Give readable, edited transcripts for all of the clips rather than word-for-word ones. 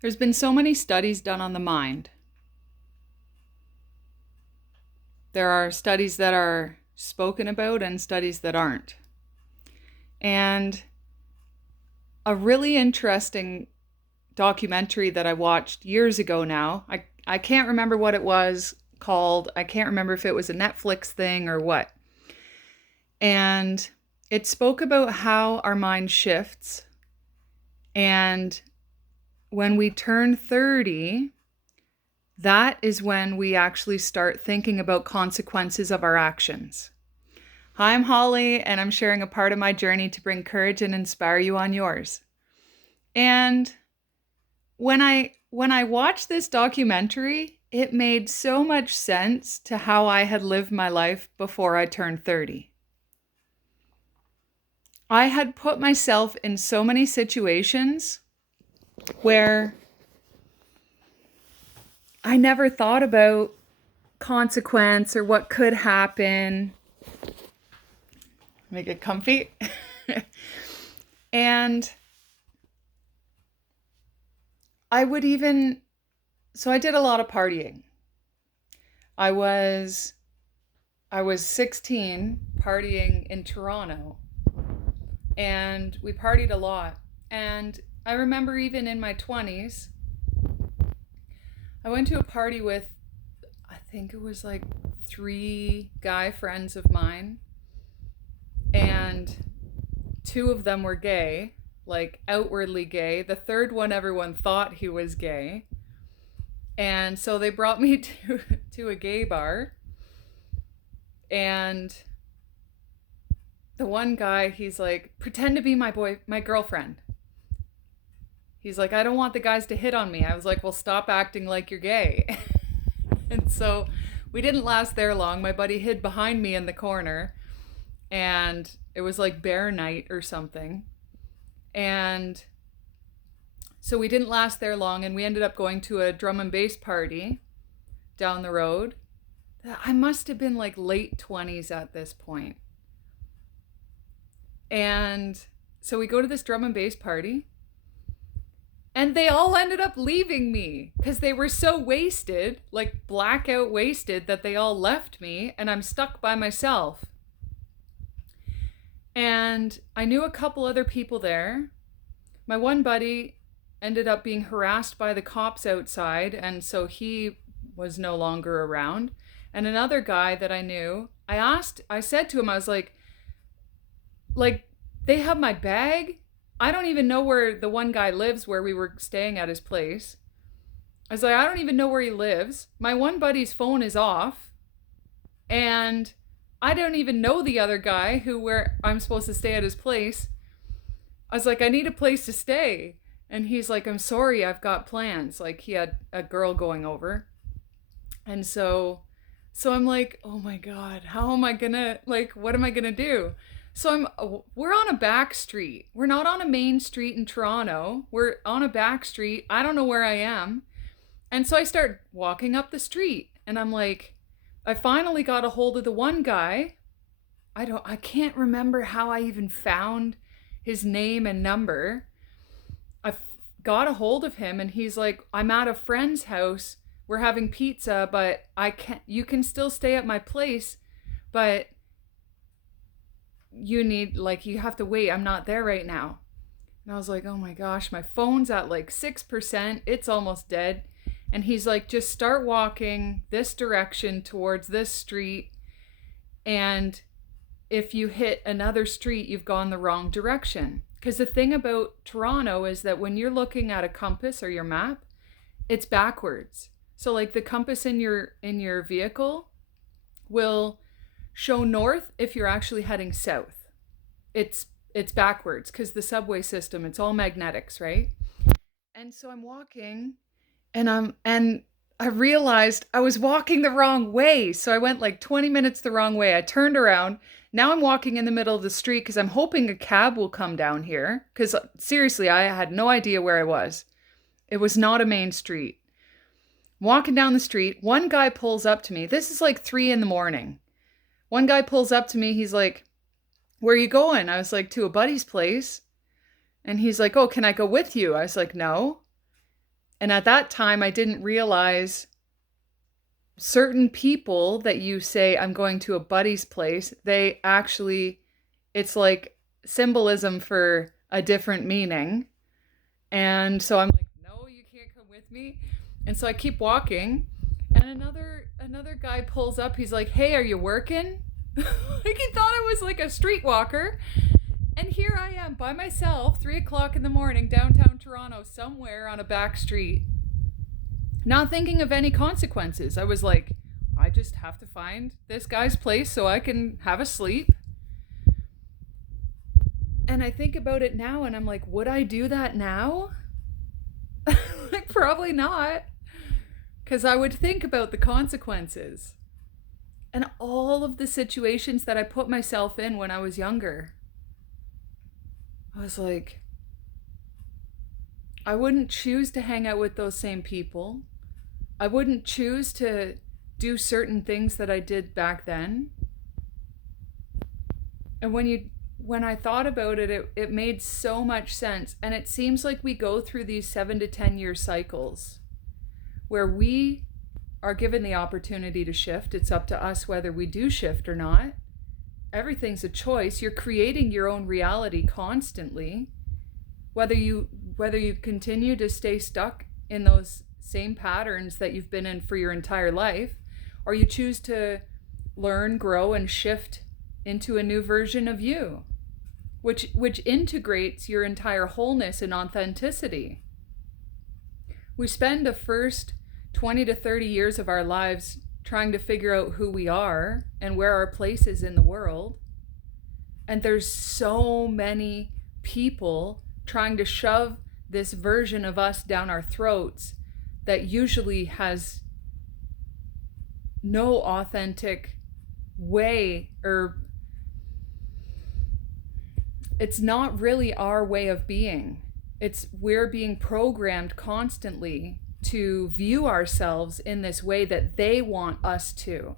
There's been so many studies done on the mind. There are studies that are spoken about and studies that aren't. And a really interesting documentary that I watched years ago now, I can't remember what it was called. I can't remember if it was a Netflix thing or what. And it spoke about how our mind shifts. And when we turn 30, that is when we actually start thinking about consequences of our actions. Hi, I'm Holly, and I'm sharing a part of my journey to bring courage and inspire you on yours. And when I watched this documentary, it made so much sense to how I had lived my life before I turned 30. I had put myself in so many situations where I never thought about consequence or what could happen. Make it comfy. And I would even, so I did a lot of partying. I was I was 16 partying in Toronto, and we partied a lot. And I remember even in my 20s, I went to a party with, I think it was like three guy friends of mine, and two of them were gay, like outwardly gay. The third one, everyone thought he was gay. And so they brought me to a gay bar, and the one guy, he's like, pretend to be my girlfriend. He's like, I don't want the guys to hit on me. I was like, well, stop acting like you're gay. And so we didn't last there long. My buddy hid behind me in the corner, and it was like bear night or something. And so we didn't last there long, and we ended up going to a drum and bass party down the road. I must have been like late 20s at this point. And so we go to this drum and bass party, and they all ended up leaving me because they were so wasted, like blackout wasted, that they all left me, and I'm stuck by myself. And I knew a couple other people there. My one buddy ended up being harassed by the cops outside, and so he was no longer around. And another guy that I knew, I said to him, I was like, they have my bag. I don't even know where the one guy lives where we were staying at his place. I was like, I don't even know where he lives. My one buddy's phone is off. And I don't even know the other guy where I'm supposed to stay at his place. I was like, I need a place to stay. And he's like, I'm sorry, I've got plans. Like, he had a girl going over. And so I'm like, oh my God, how am I gonna, like, what am I gonna do? We're on a back street. We're not on a main street in Toronto. We're on a back street. I don't know where I am. And so I start walking up the street, and I'm like, I finally got a hold of the one guy. I can't remember how I even found his name and number. I got a hold of him, and he's like, I'm at a friend's house. We're having pizza, but you can still stay at my place, but you have to wait. I'm not there right now. And I was like, oh my gosh, my phone's at like 6%. It's almost dead. And he's like, just start walking this direction towards this street. And if you hit another street, you've gone the wrong direction. Because the thing about Toronto is that when you're looking at a compass or your map, it's backwards. So like the compass in your vehicle will show north if you're actually heading south. It's backwards because the subway system, it's all magnetics, right? And so I'm walking, and I realized I was walking the wrong way. So I went like 20 minutes the wrong way. I turned around. Now I'm walking in the middle of the street because I'm hoping a cab will come down here. Because seriously, I had no idea where I was. It was not a main street. Walking down the street, one guy pulls up to me. This is like 3 a.m. One guy pulls up to me. He's like, where are you going? I was like, to a buddy's place. And he's like, oh, can I go with you? I was like, no. And at that time, I didn't realize certain people that you say, I'm going to a buddy's place, they actually, it's like symbolism for a different meaning. And so I'm like, no, you can't come with me. And so I keep walking, and another guy pulls up. He's like, hey, are you working? Like he thought I was like a streetwalker. And here I am by myself, 3 o'clock in the morning, downtown Toronto, somewhere on a back street, not thinking of any consequences. I was like, I just have to find this guy's place so I can have a sleep. And I think about it now and I'm like, would I do that now? Like, probably not. Because I would think about the consequences and all of the situations that I put myself in when I was younger. I was like, I wouldn't choose to hang out with those same people. I wouldn't choose to do certain things that I did back then. And when I thought about it, it made so much sense. And it seems like we go through these 7 to 10 year cycles where we are given the opportunity to shift. It's up to us whether we do shift or not. Everything's a choice. You're creating your own reality constantly. Whether you continue to stay stuck in those same patterns that you've been in for your entire life, or you choose to learn, grow, and shift into a new version of you, which integrates your entire wholeness and authenticity. We spend the first 20 to 30 years of our lives trying to figure out who we are and where our place is in the world. And there's so many people trying to shove this version of us down our throats that usually has no authentic way, or it's not really our way of being. We're being programmed constantly to view ourselves in this way that they want us to.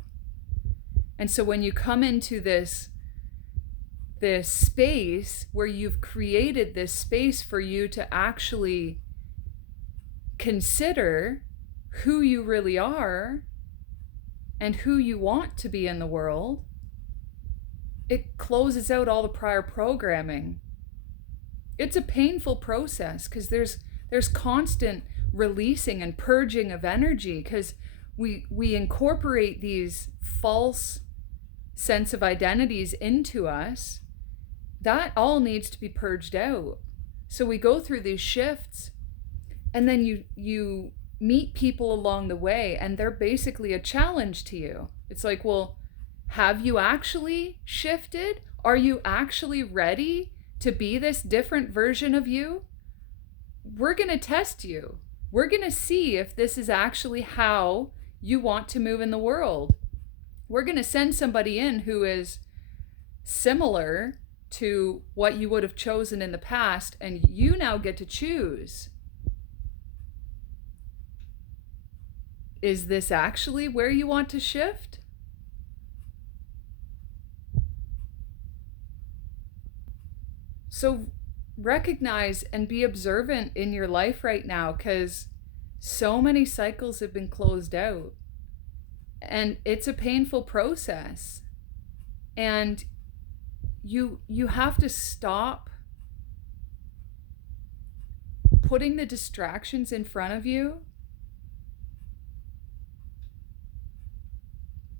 And so when you come into this space where you've created this space for you to actually consider who you really are and who you want to be in the world, it closes out all the prior programming. It's a painful process because there's constant releasing and purging of energy because we incorporate these false sense of identities into us. That all needs to be purged out. So we go through these shifts, and then you meet people along the way, and they're basically a challenge to you. It's like, well, have you actually shifted? Are you actually ready to be this different version of you? We're going to test you. We're going to see if this is actually how you want to move in the world. We're going to send somebody in who is similar to what you would have chosen in the past, and you now get to choose. Is this actually where you want to shift? So recognize and be observant in your life right now, because so many cycles have been closed out. And it's a painful process. And you have to stop putting the distractions in front of you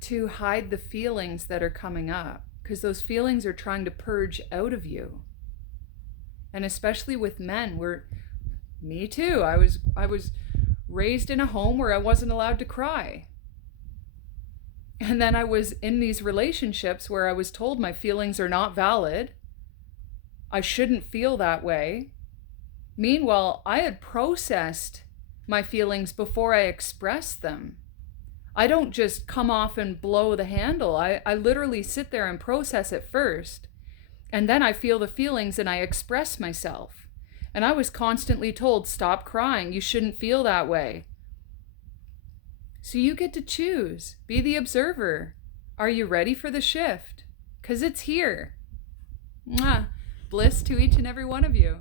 to hide the feelings that are coming up, because those feelings are trying to purge out of you. And especially with men, me too. I was raised in a home where I wasn't allowed to cry. And then I was in these relationships where I was told my feelings are not valid. I shouldn't feel that way. Meanwhile, I had processed my feelings before I expressed them. I don't just come off and blow the handle. I literally sit there and process it first. And then I feel the feelings and I express myself. And I was constantly told, stop crying. You shouldn't feel that way. So you get to choose. Be the observer. Are you ready for the shift? Because it's here. Mwah. Bliss to each and every one of you.